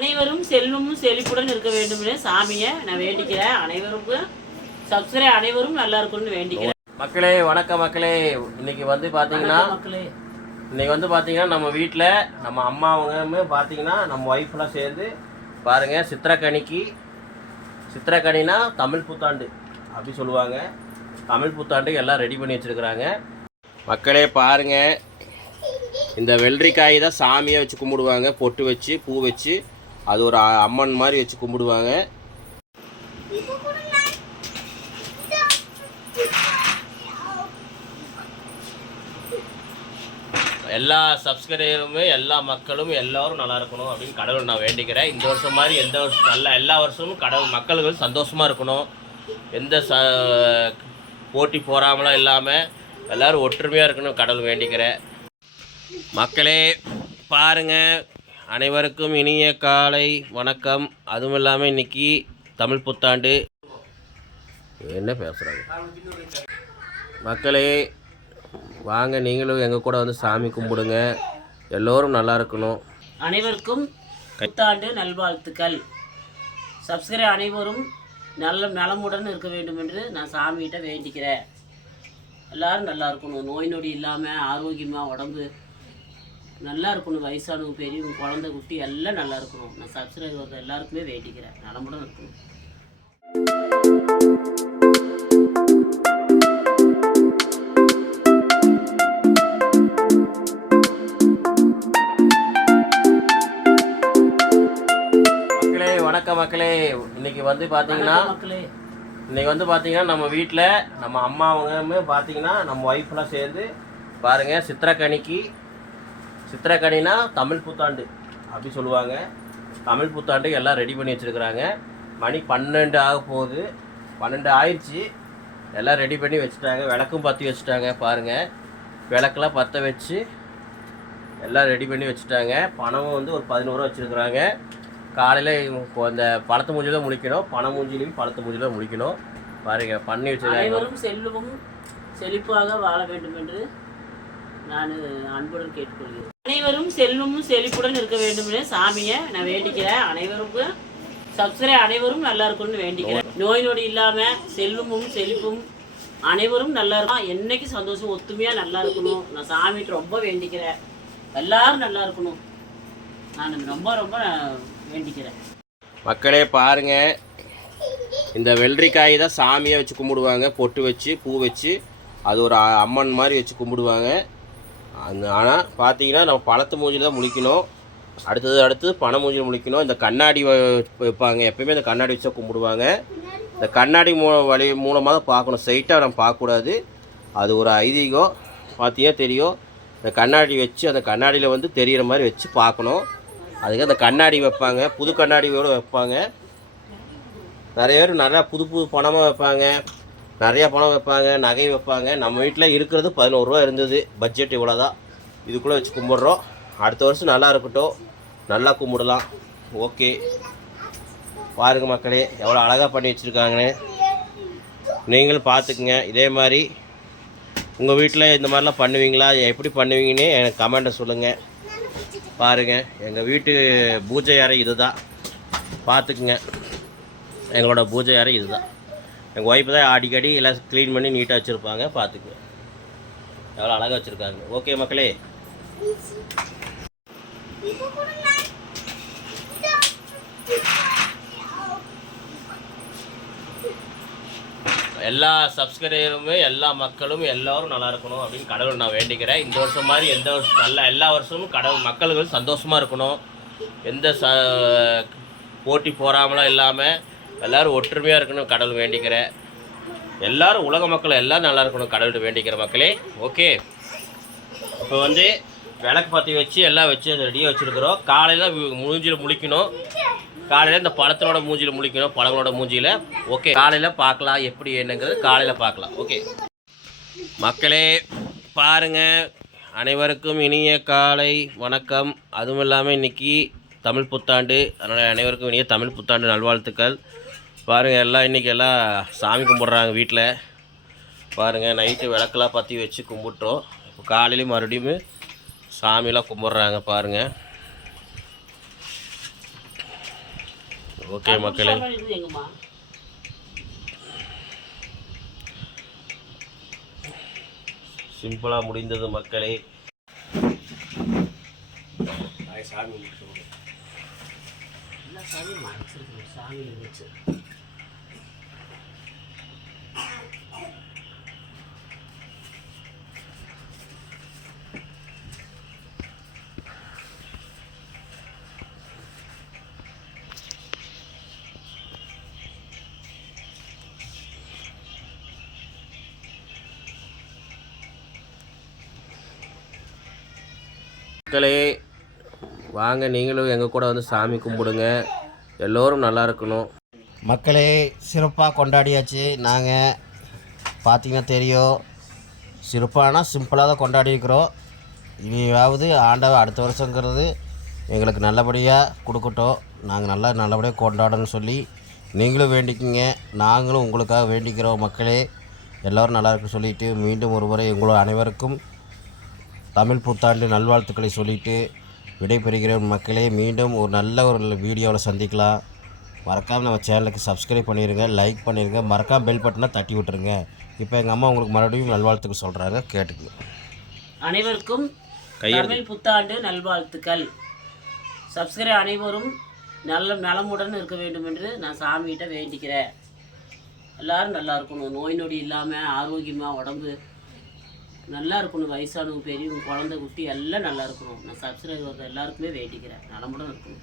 அனைவரும் செல்வமும் செழிப்புடன் இருக்க வேண்டும் சாமியை நான் வேண்டிக்கிறேன். அனைவருக்கும் சப்ஸ்கிரைப் அனைவரும் நல்லா இருக்கும்னு வேண்டிக்கிறேன். மக்களே வணக்கம் மக்களே. இன்னைக்கு வந்து பார்த்தீங்கன்னா நம்ம வீட்டில் நம்ம அம்மாவங்க பார்த்தீங்கன்னா நம்ம ஒய்ஃப்லாம் சேர்ந்து பாருங்கள் சித்திரக்கனினா தமிழ் புத்தாண்டு அப்படி சொல்லுவாங்க. தமிழ் புத்தாண்டு எல்லாம் ரெடி பண்ணி வச்சுருக்குறாங்க. மக்களே பாருங்கள், இந்த வெள்ளரிக்காய் தான் சாமியாக வச்சு கும்பிடுவாங்க. பொட்டு வச்சு பூ வச்சு அது ஒரு அம்மன் மாதிரி வச்சு கும்பிடுவாங்க. எல்லா சப்ஸ்கிரைபருமே எல்லா மக்களும் எல்லோரும் நல்லா இருக்கணும் அப்படின்னு கடவுள் நான் வேண்டிக்கிறேன். இந்த வருஷம் மாதிரி எந்த வருஷம் எல்லா வருஷமும் கடவுள் மக்களுக்கு சந்தோஷமாக இருக்கணும். எந்த போட்டி போகாமலாம் இல்லாமல் எல்லோரும் ஒற்றுமையாக இருக்கணும் கடவுள் வேண்டிக்கிறேன். மக்களே பாருங்கள், அனைவருக்கும் இனிய காலை வணக்கம். அதுவும் இல்லாமல் இன்றைக்கி தமிழ் புத்தாண்டு. என்ன பேசுகிறாங்க மக்களே? வாங்க நீங்களும் எங்கள் கூட வந்து சாமி கும்பிடுங்க. எல்லோரும் நல்லா இருக்கணும். அனைவருக்கும் புத்தாண்டு நல்வாழ்த்துக்கள். சப்ஸ்கிரைப் அனைவரும் நல்ல நலமுடன் இருக்க வேண்டும் என்று நான் சாமிகிட்ட வேண்டிக்கிறேன். எல்லோரும் நல்லா இருக்கணும், நோய் நொடி இல்லாமல் ஆரோக்கியமாக உடம்பு நல்லா இருக்கணும். வயசானவங்க பெரியவங்க குழந்தை குட்டி எல்லாம் நல்லா இருக்கணும். நான் சப்ஸ்கிரைபர் எல்லாருக்குமே வேண்டிக்கிறேன், நலமுடன் இருக்கணும். மக்களே வணக்கம் மக்களே. இன்னைக்கு வந்து பார்த்தீங்கன்னா நம்ம வீட்டில் நம்ம அம்மாவங்க பார்த்தீங்கன்னா நம்ம ஒய்ஃப்லாம் சேர்ந்து பாருங்கள் சித்திரக்கனினா தமிழ் புத்தாண்டு அப்படி சொல்லுவாங்க. தமிழ் புத்தாண்டு எல்லாம் ரெடி பண்ணி வச்சுருக்குறாங்க. மணி 12 ஆக போகுது. 12 ஆயிடுச்சு. எல்லாம் ரெடி பண்ணி வச்சுட்டாங்க. விளக்கும் பற்றி வச்சுட்டாங்க. பாருங்கள், விளக்கெல்லாம் பற்ற வச்சு எல்லாம் ரெடி பண்ணி வச்சுட்டாங்க. பணமும் வந்து ஒரு 11 ரூபா வச்சுருக்குறாங்க. காலையில் அந்த பழத்து மூஞ்சியில் முடிக்கணும். பண மூஞ்சிலையும் பழத்து மூஞ்சியில் முடிக்கணும். பாருங்கள் பண்ணி வச்சுருக்காங்க. அனைவரும் செல்வமும் செழிப்பாக வாழ வேண்டும் என்று நான் அன்புடன் கேட்டுக்கொள்கிறேன். அனைவரும் செல்வமும் செழிப்புடன் இருக்க வேண்டும் சாமியை நான் வேண்டிக்கிறேன். அனைவருக்கும் சப்ஸ்கிரைப் அனைவரும் நல்லா இருக்கும்னு வேண்டிக்கிறேன். நோய் நொடி இல்லாமல் செல்வமும் செழிப்பும் அனைவரும் நல்லா இருக்கும். என்னைக்கு சந்தோஷம் ஒத்துமையாக நல்லா இருக்கணும். நான் சாமிகிட்ட ரொம்ப வேண்டிக்கிறேன். எல்லாரும் நல்லா இருக்கணும். நான் ரொம்ப வேண்டிக்கிறேன். மக்களே பாருங்கள், இந்த வெள்ளரிக்காய் தான் சாமியாக வச்சு கும்பிடுவாங்க. பொட்டு வச்சு பூ வச்சு அது ஒரு அம்மன் மாதிரி வச்சு கும்பிடுவாங்க. ஆனால் பார்த்தீங்கன்னா நம்ம பழத்து மூஞ்சில் தான் முழிக்கணும். அடுத்தது பண மூஞ்சில் முழிக்கணும். இந்த கண்ணாடி வைப்பாங்க. எப்பயுமே இந்த கண்ணாடி வச்சா கும்பிடுவாங்க. இந்த கண்ணாடி வழி மூலமாக பார்க்கணும். ஸ்ட்ரைட்டாக நம்ம பார்க்கக்கூடாது. அது ஒரு ஐதீகம். பார்த்தீங்கன்னா தெரியும். இந்த கண்ணாடி வச்சு அந்த கண்ணாடியில் வந்து தெரிகிற மாதிரி வச்சு பார்க்கணும். அதுக்கு அந்த கண்ணாடி வைப்பாங்க. புது கண்ணாடியோடு வைப்பாங்க. நிறைய பேர் நிறையா புது பணமாக வைப்பாங்க. நிறையா பணம் வைப்பாங்க, நகை வைப்பாங்க. நம்ம வீட்டில் இருக்கிறது 11 ரூபா இருந்தது. பட்ஜெட் இவ்வளோ தான். இதுக்குள்ளே வச்சு கும்பிட்றோம். அடுத்த வருஷம் நல்லா இருக்கட்டும், நல்லா கும்பிடலாம். ஓகே பாருங்கள் மக்களே, எவ்வளோ அழகாக பண்ணி வச்சுருக்காங்கன்னு நீங்களும் பார்த்துக்குங்க. இதே மாதிரி உங்கள் வீட்டில் இந்த மாதிரிலாம் பண்ணுவீங்களா? எப்படி பண்ணுவீங்கன்னு எனக்கு கமெண்ட்டை சொல்லுங்கள். பாருங்கள், எங்கள் வீட்டு பூஜை அறை இது தான். பார்த்துக்குங்க, எங்களோட பூஜை அறை இது தான். எங்கள் ஒய்ஃபு தான் அடிக்கடி எல்லாம் க்ளீன் பண்ணி நீட்டாக வச்சுருப்பாங்க. பார்த்துக்குங்க, எவ்வளோ அழகாக வச்சுருக்காங்க. ஓகே மக்களே, எல்லா சப்ஸ்கிரைபருமே எல்லா மக்களும் எல்லோரும் நல்லா இருக்கணும் அப்படின்னு கடவுள் நான் வேண்டிக்கிறேன். இந்த வருஷம் மாதிரி எந்த வருஷம் எல்லா வருஷமும் கடவுள் மக்களுக்கு சந்தோஷமாக இருக்கணும். எந்த போட்டி போகாமலாம் இல்லாமல் எல்லோரும் ஒற்றுமையாக இருக்கணும் கடவுள் வேண்டிக்கிறேன். எல்லோரும் உலக மக்கள் எல்லாம் நல்லா இருக்கணும் கடவுள்கிட்ட வேண்டிக்கிற மக்களே. ஓகே, இப்போ வந்து விளக்கு பற்றி வச்சு எல்லாம் வச்சு ரெடியாக வச்சுருக்குறோம். காலையில் மூஞ்சியில் முழிக்கணும். காலையில் இந்த பழத்தோட மூஞ்சியில் முழிக்கணும், பழங்களோட மூஞ்சியில். ஓகே, காலையில் பார்க்கலாம் எப்படி என்னங்கிறது காலையில் பார்க்கலாம். ஓகே மக்களே பாருங்கள், அனைவருக்கும் இனிய காலை வணக்கம். அதுவும் இல்லாமல் இன்றைக்கி தமிழ் புத்தாண்டு. அதனால் அனைவருக்கும் இனிய தமிழ் புத்தாண்டு நல்வாழ்த்துக்கள். பாருங்கள், எல்லாம் இன்றைக்கி எல்லாம் சாமி கும்பிட்றாங்க வீட்டில். பாருங்கள், நைட்டு விளக்கெல்லாம் பற்றி வச்சு கும்பிட்டோம். இப்போ காலையிலையும் மறுபடியும் சாமியெல்லாம் கும்பிட்றாங்க. பாருங்கள், ஓகே மக்களே, எங்கம்மா சிம்பிளாக முடிந்தது மக்களே. சாமி சாமி மறைச்சிருக்கணும், சாமி இருந்துச்சு. மக்களே வாங்க, நீங்களும் எங்கள் கூட வந்து சாமி கும்பிடுங்க. எல்லோரும் நல்லா இருக்கணும். மக்களே சிறப்பாக கொண்டாடியாச்சு. நாங்கள் பார்த்தீங்கன்னா தெரியும், சிறப்பானா சிம்பிளாக தான் கொண்டாடியிருக்கிறோம். இனியாவது ஆண்டவர் அடுத்த வருஷங்கிறது எங்களுக்கு நல்லபடியாக கொடுக்கட்டும். நாங்கள் நல்லபடியாக கொண்டாடணும்னு சொல்லி நீங்களும் வேண்டிக்கிங்க, நாங்களும் உங்களுக்காக வேண்டிக்கிறோம். மக்களே எல்லோரும் நல்லா இருக்குன்னு சொல்லிவிட்டு மீண்டும் ஒரு முறை உங்களோட அனைவருக்கும் தமிழ் புத்தாண்டு நல்வாழ்த்துக்களை சொல்லிவிட்டு விடைபெறுகிறேன். மக்களே மீண்டும் ஒரு நல்ல ஒரு வீடியோவில் சந்திக்கலாம். மறக்காமல் நம்ம சேனலுக்கு சப்ஸ்கிரைப் பண்ணிடுங்க, லைக் பண்ணிடுங்க, மறக்காமல் பெல் பட்டனை தட்டி விட்டுருங்க. இப்போ எங்கள் அம்மா உங்களுக்கு மறுபடியும் நல்வாழ்த்துக்கள் சொல்கிறாங்க, கேட்டுக்கு. அனைவருக்கும் தமிழ் புத்தாண்டு நல்வாழ்த்துக்கள். சப்ஸ்கிரைப் அனைவரும் நலமுடன் இருக்க வேண்டும் என்று நான் சாமிகிட்ட வேண்டிக்கிறேன். எல்லோரும் நல்லா இருக்கணும், நோய் நொடி இல்லாமல் ஆரோக்கியமாக உடம்பு நல்லா இருக்கணும். வயசானவங்க பெரியவங்க குழந்தை குட்டி எல்லாம் நல்லா இருக்கணும். நான் சப்ஸ்கிரைபர் எல்லாருக்குமே வேண்டிக்கிறேன், நலமுடன் இருக்கணும்.